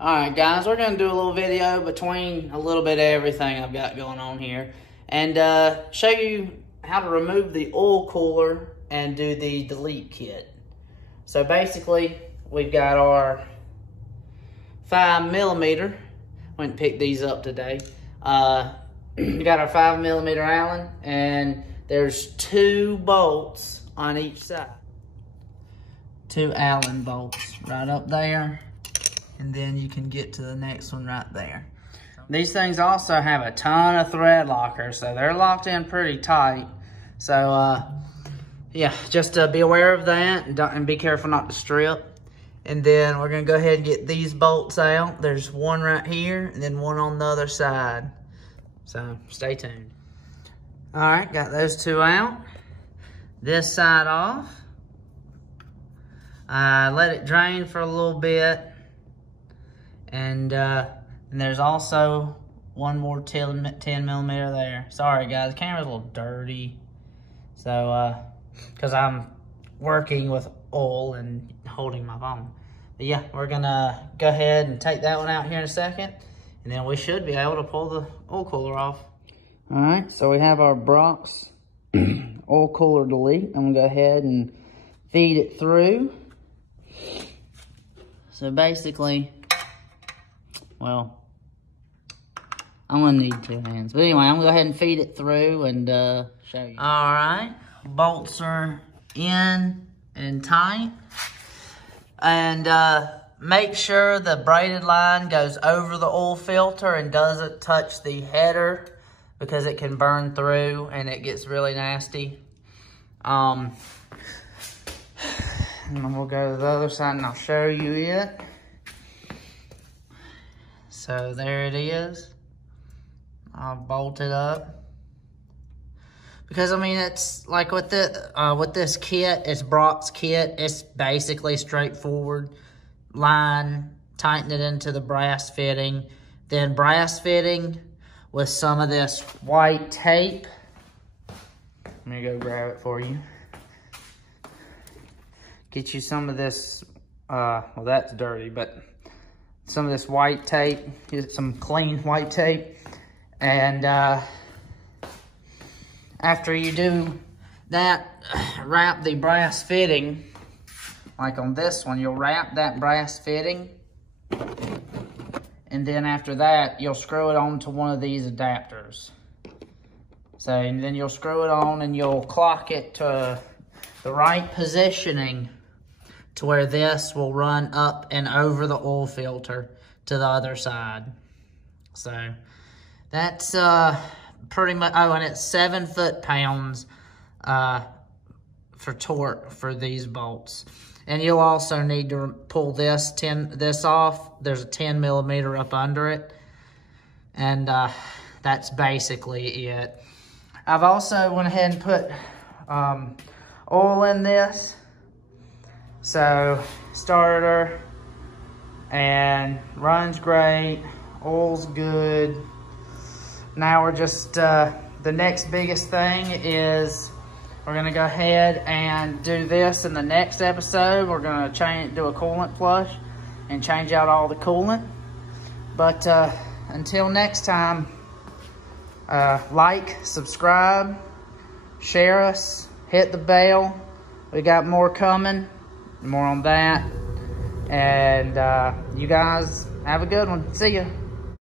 Alright guys, we're going to do a little video between a little bit of everything I've got going on here. And show you how to remove the oil cooler and do the delete kit. So basically, we've got our 5mm. Went and picked these up today. We got our 5mm Allen, and there's 2 bolts on each side. 2 Allen bolts right up there, and then you can get to the next one right there. These things also have a ton of thread lockers, so they're locked in pretty tight. So yeah, just be aware of that and be careful not to strip. And then we're gonna go ahead and get these bolts out. There's one right here and then one on the other side. So stay tuned. All right, got those 2 out. This side off. Let it drain for a little bit. And there's also one more 10mm there. Sorry guys, the camera's a little dirty. So, cause I'm working with oil and holding my phone. But yeah, we're gonna go ahead and take that one out here in a second. And then we should be able to pull the oil cooler off. All right, so we have our Brock's oil cooler delete. I'm gonna go ahead and feed it through. So basically, well, I'm gonna need 2 hands. But anyway, I'm gonna go ahead and feed it through and show you. All right, bolts are in and tight. And make sure the braided line goes over the oil filter and doesn't touch the header, because it can burn through and it gets really nasty. And then we'll go to the other side and I'll show you it. So there it is. I'll bolt it up. Because I mean, it's like with this kit, it's Brock's kit. It's basically straightforward. Line, tighten it into the brass fitting. Then brass fitting with some of this white tape. Let me go grab it for you. Get you some of this, well that's dirty, but some of this white tape. Get some clean white tape. And after you do that, wrap the brass fitting. Like on this one, you'll wrap that brass fitting. And then after that, you'll screw it onto one of these adapters. So, and then you'll screw it on and you'll clock it to the right positioning to where this will run up and over the oil filter to the other side. So, that's pretty much, oh, and it's 7 foot-pounds for torque for these bolts. And you'll also need to pull this off. There's a 10mm up under it. And that's basically it. I've also went ahead and put oil in this. So, starter, and runs great, oil's good. Now we're just, the next biggest thing is we're gonna go ahead and do this in the next episode. We're gonna do a coolant flush and change out all the coolant. But until next time, like, subscribe, share us, hit the bell. We got more coming, more on that. And you guys have a good one. See ya.